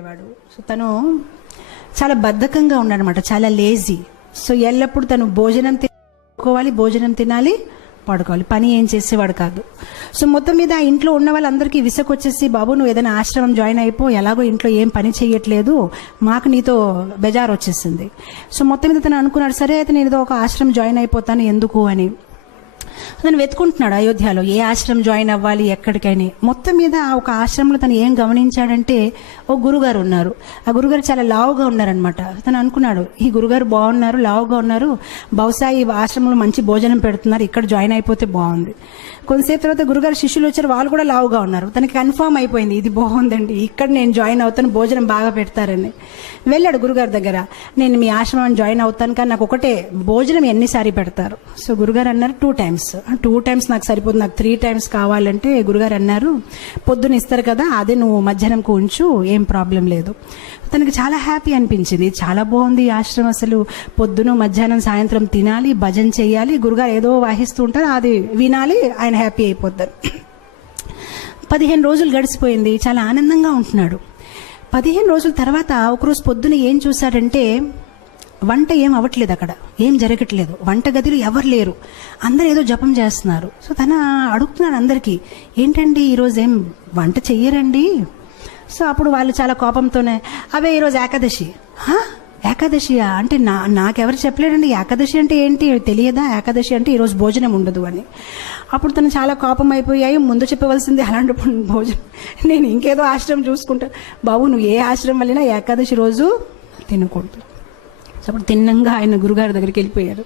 ఉండేవాడు. సో తను చాలా బద్ధకంగా ఉన్నాడనమాట, చాలా లేజీ. సో ఎల్లప్పుడు తను భోజనం తినాలి, పడుకోవాలి, పని ఏం చేసేవాడు కాదు. సో మొత్తం మీద ఆ ఇంట్లో ఉన్న వాళ్ళందరికీ విసుకొచ్చేసి, బాబు నువ్వు ఏదైనా ఆశ్రమం జాయిన్ అయిపో, ఎలాగో ఇంట్లో ఏం పని చేయట్లేదు, మాకు నీతో బెజార్ వచ్చేసింది. సో మొత్తం మీద తను అనుకున్నాడు, సరే అయితే నేను ఏదో ఒక ఆశ్రమం జాయిన్ అయిపోతాను ఎందుకు అని. తను వెతుకుంటున్నాడు అయోధ్యలో ఏ ఆశ్రమం జాయిన్ అవ్వాలి ఎక్కడికైనా. మొత్తం మీద ఒక ఆశ్రమంలో తను ఏం గమనించాడంటే, ఓ గురుగారు ఉన్నారు. ఆ గురుగారు చాలా లావుగా ఉన్నారనమాట. తను అనుకున్నాడు, ఈ గురుగారు బాగున్నారు, లావుగా ఉన్నారు, బహుశా ఈ ఆశ్రమంలో మంచి భోజనం పెడుతున్నారు, ఇక్కడ జాయిన్ అయిపోతే బాగుంది. కొంతసేపు తర్వాత గురుగారు శిష్యులు వచ్చారు, వాళ్ళు కూడా లావుగా ఉన్నారు. తనకి కన్ఫర్మ్ అయిపోయింది, ఇది బాగుందండి, ఇక్కడ నేను జాయిన్ అవుతాను, భోజనం బాగా పెడతారని. వెళ్ళాడు గురుగారి దగ్గర, నేను మీ ఆశ్రమం జాయిన్ అవుతాను, కానీ నాకు ఒకటే, భోజనం ఎన్నిసారి పెడతారు? సో గురుగారు అన్నారు 2 times. 2 times నాకు సరిపోతుంది, నాకు 3 times కావాలంటే గురుగారు అన్నారు, పొద్దున ఇస్తారు కదా, అదే నువ్వు మధ్యాహ్నంకు ఉంచు, ఏం ప్రాబ్లం లేదు. తనకి చాలా హ్యాపీ అనిపించింది, చాలా బాగుంది ఈ ఆశ్రమం, అసలు పొద్దున మధ్యాహ్నం సాయంత్రం తినాలి, భజన చేయాలి, గురుగారు ఏదో వాహిస్తూ ఉంటారు, అది వినాలి, ఆయన హ్యాపీ అయిపోతారు. 15 రోజులు గడిచిపోయింది, చాలా ఆనందంగా ఉంటున్నాడు. 15 రోజుల తర్వాత ఒకరోజు పొద్దున ఏం చూశాడంటే, వంట ఏం అవ్వట్లేదు, అక్కడ ఏం జరగట్లేదు, వంట గదిలో ఎవరు లేరు, అందరూ ఏదో జపం చేస్తున్నారు. సో తన అడుగుతున్నాడు అందరికీ, ఏంటండి ఈరోజు ఏం వంట చెయ్యరండి? సో అప్పుడు వాళ్ళు చాలా కోపంతోనే, అవే ఈరోజు ఏకాదశి. ఏకాదశియా అంటే నాకెవరు చెప్పలేడండి, ఏకాదశి అంటే ఏంటి తెలియదా, ఏకాదశి అంటే ఈరోజు భోజనం ఉండదు అని. అప్పుడు తను చాలా కోపం అయిపోయాయి, ముందు చెప్పవలసింది అలాంటి భోజనం, నేను ఇంకేదో ఆశ్రమం చూసుకుంటా. బాబు నువ్వు ఏ ఆశ్రమం వెళ్ళినా ఏకాదశి రోజు తినకూడదు. సో అప్పుడు తిన్నంగా ఆయన గురుగారి దగ్గరికి వెళ్ళిపోయారు.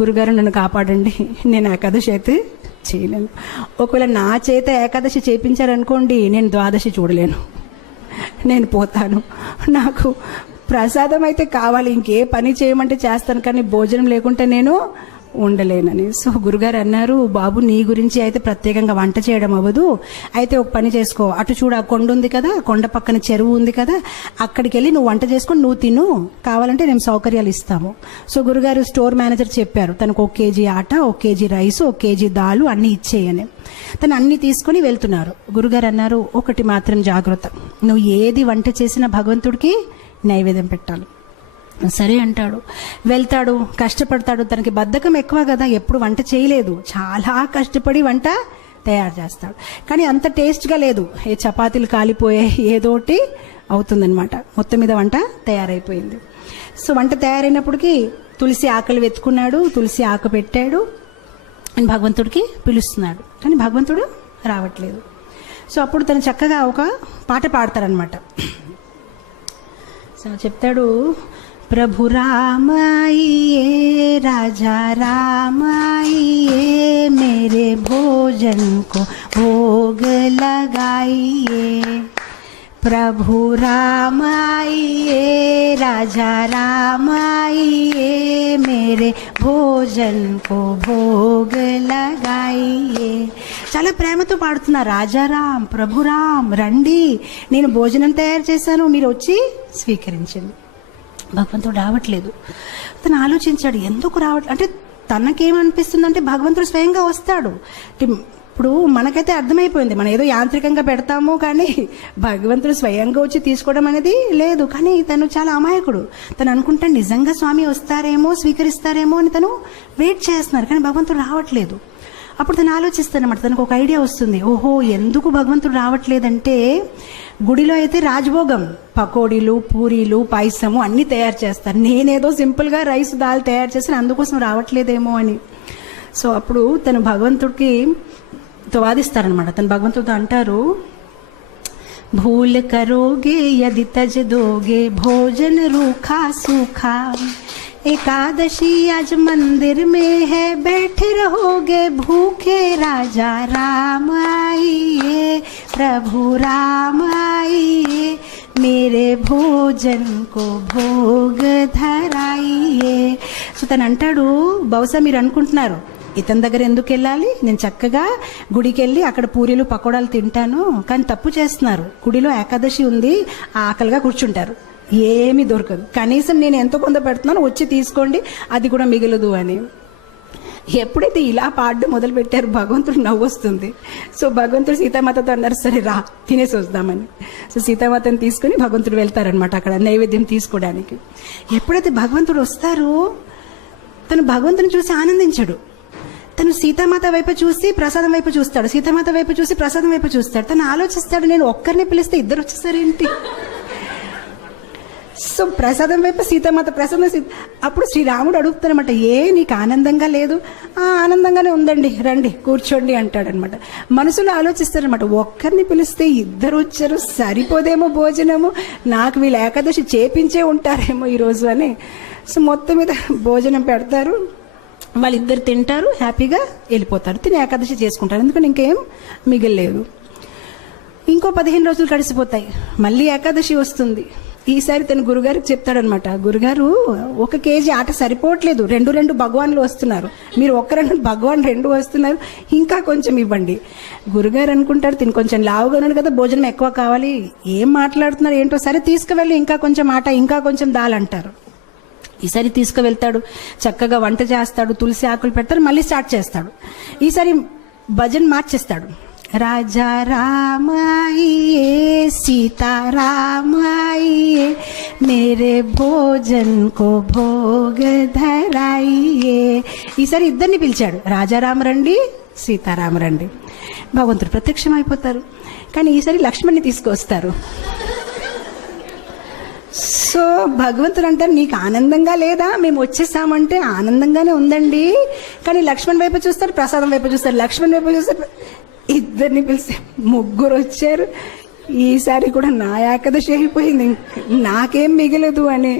గురుగారు నన్ను కాపాడండి, నేను ఏకాదశి అయితే చేయలేను, ఒకవేళ నా చేత ఏకాదశి చేయించారనుకోండి, నేను ద్వాదశి చూడలేను, నేను పోతాను, నాకు ప్రసాదం అయితే కావాలి, ఇంకే పని చేయమంటే చేస్తాను, కానీ భోజనం లేకుంటే నేను ఉండలేనని. సో గురుగారు అన్నారు, బాబు నీ గురించి అయితే ప్రత్యేకంగా వంట చేయడం అవ్వదు, అయితే ఒక పని చేసుకో, అటు చూడ కొండ ఉంది కదా, కొండ పక్కన చెరువు ఉంది కదా, అక్కడికి వెళ్ళి నువ్వు వంట చేసుకొని నువ్వు తిను, కావాలంటే మేము సౌకర్యాలు ఇస్తాము. సో గురుగారు స్టోర్ మేనేజర్ చెప్పారు, తనకు 1 kg ఆట, 1 kg రైస్, 1 kg దాలు అన్నీ ఇచ్చేయని. తను అన్ని తీసుకుని వెళ్తున్నారు. గురుగారు అన్నారు, ఒకటి మాత్రం జాగ్రత్త, నువ్వు ఏది వంట చేసినా భగవంతుడికి నైవేద్యం పెట్టాలి. సరే అంటాడు, వెళ్తాడు, కష్టపడతాడు. తనకి బద్ధకం ఎక్కువ కదా, ఎప్పుడు వంట చేయలేదు, చాలా కష్టపడి వంట తయారు చేస్తాడు, కానీ అంత టేస్ట్గా లేదు, ఏ చపాతీలు కాలిపోయే ఏదోటి అవుతుందన్నమాట. మొత్తం మీద వంట తయారైపోయింది. సో వంట తయారైనప్పటికీ తులసి ఆకులు వెతుకున్నాడు, తులసి ఆకు పెట్టాడు అని భగవంతుడికి పిలుస్తున్నాడు, కానీ భగవంతుడు రావట్లేదు. సో అప్పుడు తను చక్కగా ఒక పాట పాడతారనమాట. సో చెప్తాడు, प्रभु राम आइए, राजा राम आइए, मेरे भोजन को भोग लगाइए। प्रभु राम आइए, राजा राम आइए, मेरे भोजन को भोग लगाइए. చాలా ప్రేమతో పాడుతున్నారు, రాజారాం ప్రభురాం రండి, నేను భోజనం తయారు చేశాను, మీరు వచ్చి స్వీకరించండి. భగవంతుడు రావట్లేదు. తను ఆలోచించాడు, ఎందుకు రావట్లేదు అంటే, తనకేమనిపిస్తుందంటే భగవంతుడు స్వయంగా వస్తాడు. ఇప్పుడు మనకైతే అర్థమైపోయింది, మనం ఏదో యాంత్రికంగా పెడతాము, కానీ భగవంతుడు స్వయంగా వచ్చి తీసుకోవడం అనేది లేదు. కానీ తను చాలా అమాయకుడు, తను అనుకుంటే నిజంగా స్వామి వస్తారేమో, స్వీకరిస్తారేమో అని తను వెయిట్ చేస్తున్నారు, కానీ భగవంతుడు రావట్లేదు. అప్పుడు తను ఆలోచిస్తానమాట, తనకు ఒక ఐడియా వస్తుంది, ఓహో ఎందుకు భగవంతుడు రావట్లేదంటే, గుడిలో అయితే రాజభోగం, పకోడీలు, పూరీలు, పాయసము అన్నీ తయారు చేస్తారు, నేనేదో సింపుల్గా రైస్ దాల్ తయారు చేస్తాను, అందుకోసం రావట్లేదేమో అని. సో అప్పుడు తను భగవంతుడికి వాదిస్తారనమాట. తను భగవంతుడితో అంటారు, భూల్ కరోగే యది తజ్ దోగే భోజన రూఖా సూఖా, एकादशी आज मंदिर में है, बैठे रहोगे भूखे, राजा राम आइए, प्रभु राम आइए, मेरे भोजन को भोग धराइए. సో తను అంటాడు, బహుశా మీరు అనుకుంటున్నారు ఇతని దగ్గర ఎందుకు వెళ్ళాలి, నేను చక్కగా గుడికి వెళ్ళి అక్కడ పూరీలు పకోడాలు తింటాను, కానీ తప్పు చేస్తున్నారు, గుడిలో ఏకాదశి ఉంది, ఆకలిగా కూర్చుంటారు, ఏమీ దొరకదు, కనీసం నేను ఎంతో కొంత పెడుతున్నాను, వచ్చి తీసుకోండి, అది కూడా మిగలదు అని. ఎప్పుడైతే ఇలా పాడడం మొదలు పెట్టారు భగవంతుడు నవ్వు వస్తుంది. సో భగవంతుడు సీతామాతతో అన్నారు, సరే రా తినేసి వద్దామని. సో సీతామాతని తీసుకుని భగవంతుడు వెళ్తారనమాట అక్కడ నైవేద్యం తీసుకోవడానికి. ఎప్పుడైతే భగవంతుడు వస్తారో తను భగవంతుని చూసి ఆనందించడు. తను సీతామాత వైపు చూసి ప్రసాదం వైపు చూస్తాడు, సీతామాత వైపు చూసి ప్రసాదం వైపు చూస్తాడు. తను ఆలోచిస్తాడు, నేను ఒక్కరిని పిలిస్తే ఇద్దరు వచ్చేసారేంటి. సో ప్రసాదం వైపు సీతామాత, ప్రసాదం అప్పుడు శ్రీరాముడు అడుగుతారనమాట, నీకు ఆనందంగా లేదు? ఆనందంగానే ఉందండి, రండి కూర్చోండి అంటాడనమాట. మనసులో ఆలోచిస్తారనమాట, ఒక్కరిని పిలిస్తే ఇద్దరు వచ్చారు, సరిపోదేమో భోజనము, నాకు వీళ్ళు ఏకాదశి చేపించే ఉంటారేమో ఈరోజు అని. సో మొత్తం మీద భోజనం పెడతారు, వాళ్ళిద్దరు తింటారు, హ్యాపీగా వెళ్ళిపోతారు, తిని ఏకాదశి చేసుకుంటారు. ఎందుకంటే ఇంకేం మిగలలేదు. ఇంకో 15 రోజులు గడిచిపోతాయి, మళ్ళీ ఏకాదశి వస్తుంది. ఈసారి తన గురుగారికి చెప్తాడనమాట, గురుగారు 1 కేజీ ఆట సరిపోవట్లేదు, 2 భగవాన్లు వస్తున్నారు, మీరు ఒక్కరంటే భగవాన్ 2 వస్తున్నారు, ఇంకా కొంచెం ఇవ్వండి. గురుగారు అనుకుంటారు, తిని కొంచెం లావుగా ఉన్నాడు కదా, భోజనం ఎక్కువ కావాలి, ఏం మాట్లాడుతున్నారు ఏంటో, సరే తీసుకువెళ్ళి ఇంకా కొంచెం ఆట, ఇంకా కొంచెం దాల్ అంటారు. ఈసారి తీసుకువెళ్తాడు, చక్కగా వంట చేస్తాడు, తులసి ఆకులు పెడతాడు, మళ్ళీ స్టార్ట్ చేస్తాడు. ఈసారి భజన్ మార్చేస్తాడు, రాజా రామాయే సీతారామాయే మేరే భోజన్ కో భోగ ధరాయే. ఈసారి ఇద్దరిని పిలిచాడు, రాజారామ రండి, సీతారామ రండి. భగవంతుడు ప్రత్యక్షం అయిపోతారు. కానీ ఈసారి లక్ష్మణ్ని తీసుకొస్తారు. సో భగవంతుడు అంటారు, నీకు ఆనందంగా లేదా? మేము వచ్చేసామంటే ఆనందంగానే ఉందండి, కానీ లక్ష్మణ్ వైపు చూస్తారు, ప్రసాదం వైపు చూస్తారు, లక్ష్మణ్ వైపు చూస్తారు. ఇద్దరిని పిలిస్తే 3 వచ్చారు. ఈసారి కూడా నా ఏకాదశి అయిపోయింది, నాకేం మిగలదు అని.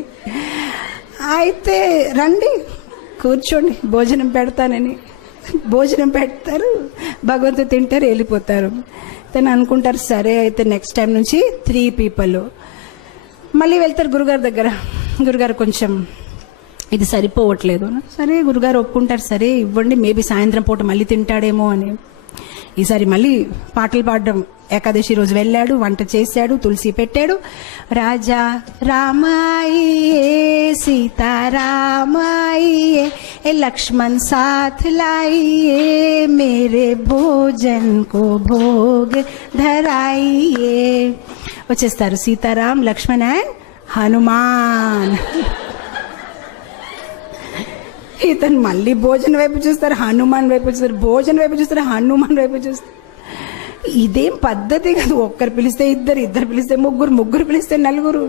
అయితే రండి కూర్చోండి భోజనం పెడతానని భోజనం పెడతారు, భగవంతుడు తింటారు, వెళ్ళిపోతారు. తను అనుకుంటారు, సరే అయితే నెక్స్ట్ టైం నుంచి 3 పీపుల్. మళ్ళీ వెళ్తారు గురుగారి దగ్గర, గురుగారు కొంచెం ఇది సరిపోవట్లేదు. సరే గురుగారు ఒప్పుకుంటారు, సరే ఇవ్వండి, మేబీ సాయంత్రం పూట మళ్ళీ తింటాడేమో అని. ఈసారి మళ్ళీ పాటలు పాడడం, ఏకాదశి రోజు వెళ్ళాడు, వంట చేశాడు, తులసి పెట్టాడు. రాజా రామాయే సీతారామాయే లక్ష్మణ్ సాథ్ లాయియే మేరే భోజన్ కో భోగ్ ధరాయియే. వచ్చేస్తారు సీతారాం, లక్ష్మణ్ అండ్ హనుమాన్. ఇతను మళ్ళీ భోజనం వైపు చూస్తారు, హనుమాన్ వైపు చూస్తారు, భోజనం వైపు చూస్తారు, హనుమాన్ వైపు చూస్తారు. ఇదేం పద్ధతి కాదు, ఒక్కరు పిలిస్తే ఇద్దరు, ఇద్దరు పిలిస్తే ముగ్గురు, ముగ్గురు పిలిస్తే 4.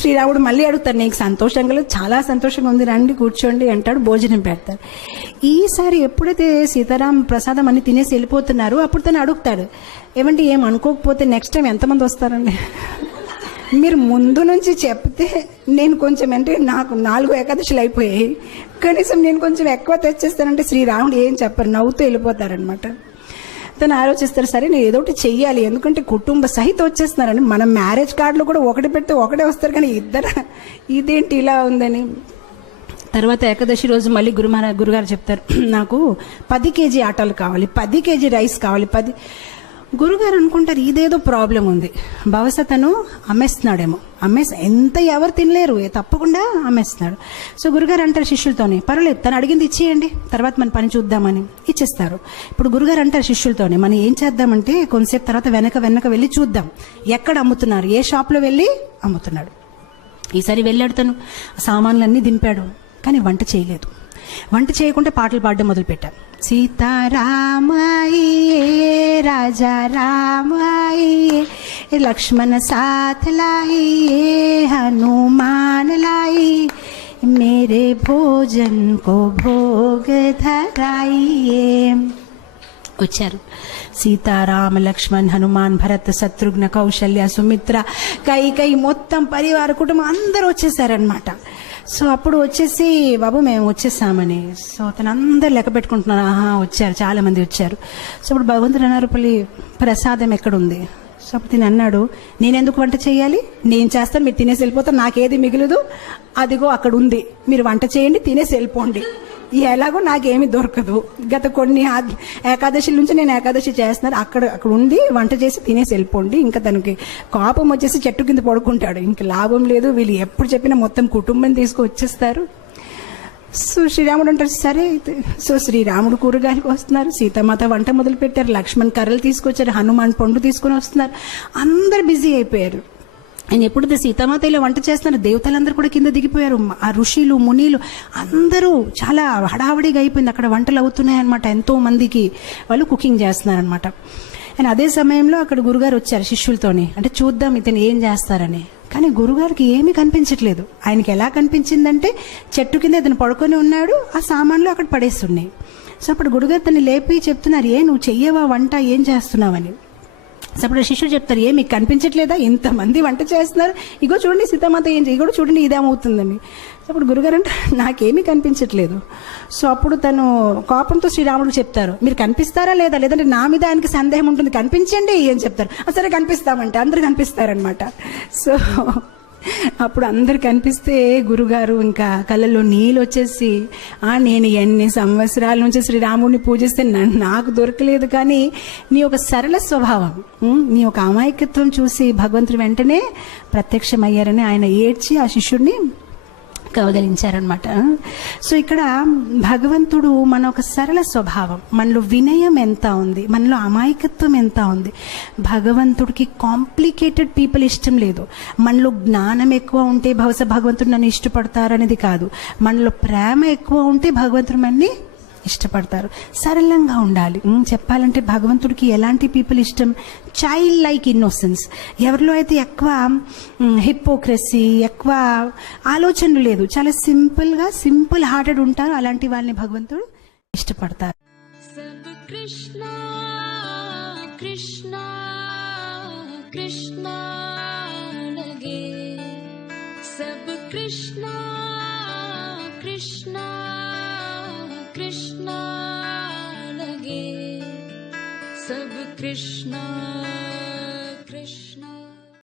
శ్రీరాముడు మళ్ళీ అడుగుతారు, నీకు సంతోషంగా లేదు? చాలా సంతోషంగా ఉంది, రండి కూర్చోండి అంటాడు, భోజనం పెడతారు. ఈసారి ఎప్పుడైతే సీతారాం ప్రసాదం అన్ని తినేసి వెళ్ళిపోతున్నారు, అప్పుడు తను అడుగుతాడు, ఏమంటే ఏం అనుకోకపోతే నెక్స్ట్ టైం ఎంతమంది వస్తారండి? మీరు ముందు నుంచి చెప్తే నేను కొంచెం, అంటే నాకు 4 ఏకాదశులు అయిపోయాయి, కనీసం నేను కొంచెం ఎక్కువ తెచ్చేస్తానంటే శ్రీరాముడు ఏం చెప్పరు, నవ్వుతూ వెళ్ళిపోతారనమాట. తను ఆలోచిస్తారు, సరే నేను ఏదో ఒకటి చెయ్యాలి, ఎందుకంటే కుటుంబ సహితం వచ్చేస్తున్నారని. మనం మ్యారేజ్ కార్డులో కూడా 1 పెడితే 1 వస్తారు, కానీ ఇద్దరు ఇదేంటి ఇలా ఉందని. తర్వాత ఏకాదశి రోజు మళ్ళీ గురుగారు చెప్తారు, నాకు 10 కేజీ ఆటలు కావాలి, 10 కేజీ రైస్ కావాలి. గురుగారు అనుకుంటారు, ఇదేదో ప్రాబ్లం ఉంది, బహుశా తను అమ్మేస్తున్నాడేమో, ఎంత ఎవరు తినలేరు, తప్పకుండా అమ్మేస్తున్నాడు. సో గురుగారు అంటారు శిష్యులతోనే, పర్వాలేదు తను అడిగింది ఇచ్చేయండి, తర్వాత మన పని చూద్దామని ఇచ్చేస్తారు. ఇప్పుడు గురుగారు అంటారు శిష్యులతోనే, మనం ఏం చేద్దామంటే కొంతసేపు తర్వాత వెనక వెళ్ళి చూద్దాం, ఎక్కడ అమ్ముతున్నారు, ఏ షాప్లో వెళ్ళి అమ్ముతున్నాడు. ఈసారి వెళ్ళాడు, తను సామాన్లన్నీ దింపాడు, కానీ వంట చేయలేదు. వంట చేయకుండా పాటలు పాడడం మొదలుపెట్టారు. సీతారామాయే రాజా రామాయే లక్ష్మణ సాథ్ లాయియే హనుమాన్ లాయి మేరే భోజన్ కో భోగ ధరాయియే. వచ్చారు సీతారామ లక్ష్మణ్ హనుమాన్ భరత్ శత్రుఘ్న కౌశల్య సుమిత్ర కైకై మొత్తం పరివార కుటుంబం అందరూ వచ్చేసారనమాట. సో అప్పుడు వచ్చేసి, బాబు మేము వచ్చేసామని. సో తను అందరు లెక్క పెట్టుకుంటున్నారు, వచ్చారు, చాలా మంది వచ్చారు. సో అప్పుడు భగవంతుడు అన్నారు, ప్రసాదం ఎక్కడుంది? సో అప్పుడు తిని అన్నాడు, నేనెందుకు వంట చేయాలి, నేను చేస్తాను, మీరు తినేసి వెళ్ళిపోతారు, నాకేది మిగలదు, అదిగో అక్కడ ఉంది, మీరు వంట చేయండి, తినేసి వెళ్ళిపోండి, ఎలాగో నాకేమీ దొరకదు, గత కొన్ని ఏకాదశి నుంచి నేను ఏకాదశి చేస్తున్నాను, అక్కడ ఉంది, వంట చేసి తినేసి వెళ్ళిపోండి. ఇంకా తనకి కోపం వచ్చేసి చెట్టు కింద పడుకుంటాడు, ఇంకా లాభం లేదు, వీళ్ళు ఎప్పుడు చెప్పినా మొత్తం కుటుంబం తీసుకు వచ్చేస్తారు. సో శ్రీరాముడు అంటారు సరే అయితే. సో శ్రీరాముడు కూరగాయలకు వస్తున్నారు, సీతామాత వంట మొదలు పెట్టారు, లక్ష్మణ్ కర్రలు తీసుకొచ్చారు, హనుమాన్ పండు తీసుకొని వస్తున్నారు, అందరు బిజీ అయిపోయారు. ఆయన ఎప్పుడైతే సీతామాత ఇలా వంట చేస్తున్నారు, దేవతలందరూ కూడా కింద దిగిపోయారు, ఆ ఋషులు మునీలు అందరూ చాలా హడావడిగా అయిపోయింది. అక్కడ వంటలు అవుతున్నాయి అనమాట, ఎంతో మందికి వాళ్ళు కుకింగ్ చేస్తున్నారనమాట. అండ్ అదే సమయంలో అక్కడ గురుగారు వచ్చారు శిష్యులతోని, అంటే చూద్దాం ఇతను ఏం చేస్తారని. కానీ గురుగారికి ఏమీ కనిపించట్లేదు. ఆయనకి ఎలా కనిపించిందంటే చెట్టు కింద ఇతను పడుకొని ఉన్నాడు, ఆ సామాన్లు అక్కడ పడేస్తున్నాయి. సో అప్పుడు గురుగారు తను లేపి చెప్తున్నారు, నువ్వు చెయ్యవా వంట, ఏం చేస్తున్నావని. సో అప్పుడు శిష్యుడు చెప్తారు, మీకు కనిపించట్లేదా, ఇంతమంది వంట చేస్తున్నారు, ఇగో చూడండి సీతామాత ఏం ఇగో చూడండి ఇదేమవుతుందని. సో అప్పుడు గురుగారు అంటే నాకేమీ కనిపించట్లేదు. సో అప్పుడు తను కోపంతో శ్రీరాముడికి చెప్తారు, మీరు కనిపిస్తారా లేదా, లేదంటే నా మీద ఆయనకి సందేహం ఉంటుంది, కనిపించండి అని చెప్తారు. సరే కనిపిస్తామంటే అందరూ కనిపిస్తారనమాట. సో అప్పుడు అందరు కనిపిస్తే గురుగారు ఇంకా కళ్ళల్లో నీళ్ళు వచ్చేసి, నేను ఎన్ని సంవత్సరాల నుంచి శ్రీరాముడిని పూజిస్తే నాకు దొరకలేదు, కానీ నీ ఒక సరళ స్వభావం, నీ ఒక అమాయకత్వం చూసి భగవంతుడు వెంటనే ప్రత్యక్షమయ్యారని ఆయన ఏడ్చి ఆ శిష్యుడిని కవగలించారనమాట. సో ఇక్కడ భగవంతుడు మన ఒక సరళ స్వభావం, మనలో వినయం ఎంత ఉంది, మనలో అమాయకత్వం ఎంత ఉంది. భగవంతుడికి కాంప్లికేటెడ్ పీపుల్ ఇష్టం లేదు. మనలో జ్ఞానం ఎక్కువ ఉంటే బహుశా భగవంతుడు నన్ను ఇష్టపడతారనేది కాదు, మనలో ప్రేమ ఎక్కువ ఉంటే భగవంతుడు మనని ఇష్టపడతారు. సరళంగా ఉండాలి. చెప్పాలంటే భగవంతుడికి ఎలాంటి పీపుల్ ఇష్టం, చైల్డ్ లైక్ ఇన్నోసెన్స్. ఎవరిలో అయితే ఎక్కువ హిపోక్రసీ, ఎక్కువ ఆలోచనలు లేదు, చాలా సింపుల్గా సింపుల్ హార్టెడ్ ఉంటారు, అలాంటి వాళ్ళని భగవంతుడు ఇష్టపడతారు. కృష్ణ కృష్ణ కృష్ణ లగే సబ్ కృష్ణ కృష్ణ कृष्णा लगे सब कृष्णा कृष्णा।